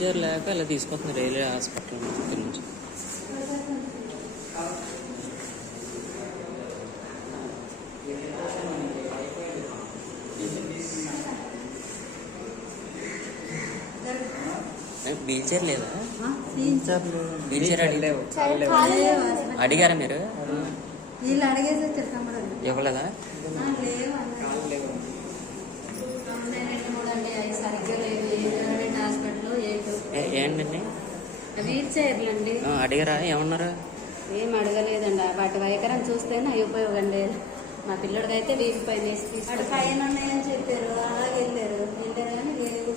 Chair లేక ఇలా తీసుకొస్తున్నారు రైల్వే హాస్పిటల్ దగ్గర నుంచి. వీల్ చైర్ లేదా? వీల్ చైర్ అడిగారా మీరు? ఇవ్వలేదా? ఏంటండి వీల్ చైర్లు అండి. అడిగారా? ఏమన్నారు? ఏం అడగలేదండి. వాటి వైఖరిని చూస్తేనే అయిపోయాం లేదు. మా పిల్లడికి అయితే వీపు పైన వాటి పైన ఉన్నాయని చెప్పారు. అలాగే వెళ్ళారు కానీ లేవు.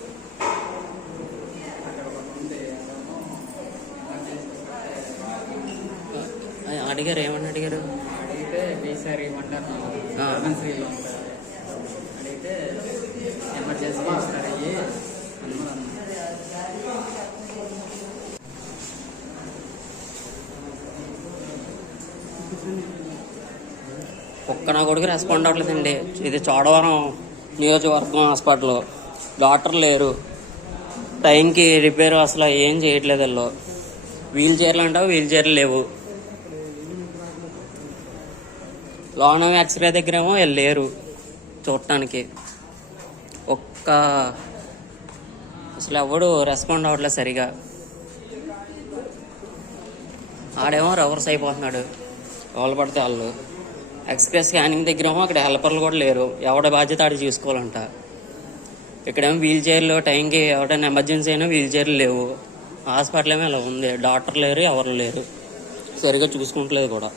అడిగారు? ఏమని అడిగారు? అడిగితే వీసారి ఇవ్వమంటారు. అడిగితే ఎమర్జెన్సీ ఇస్తారు అయ్యి ఒక్క నా కొడుకు రెస్పాండ్ అవ్వట్లేదండి. ఇది చోడవరం నియోజకవర్గం హాస్పిటల్. డాక్టర్ లేరు, టైంకి రిపేర్ అసలు ఏం చేయట్లేదు. వీళ్ళు వీల్ చైర్లు అంటావు, వీల్ చైర్లు లేవు. లోన ఎక్స్రే దగ్గరేమో వీళ్ళు లేరు చూడటానికి. అసలు ఎవడు రెస్పాండ్ అవ్వట్లేదు సరిగా. ఆడేమో రివర్స్ అయిపోతున్నాడు, వాళ్ళు పడితే వాళ్ళు. ఎక్స్రే స్కానింగ్ దగ్గరేమో అక్కడ హెల్పర్లు కూడా లేరు. ఎవడ బాధ్యత ఆడ చూసుకోవాలంట. ఇక్కడేమో వీల్ చైర్లు టైంకి ఎవరైనా ఎమర్జెన్సీ అయినా వీల్ చైర్లు లేవు. హాస్పిటల్ ఏమో ఇలా ఉంది, డాక్టర్ లేరు, ఎవరు లేరు, సరిగా చూసుకుంటలేదు కూడా.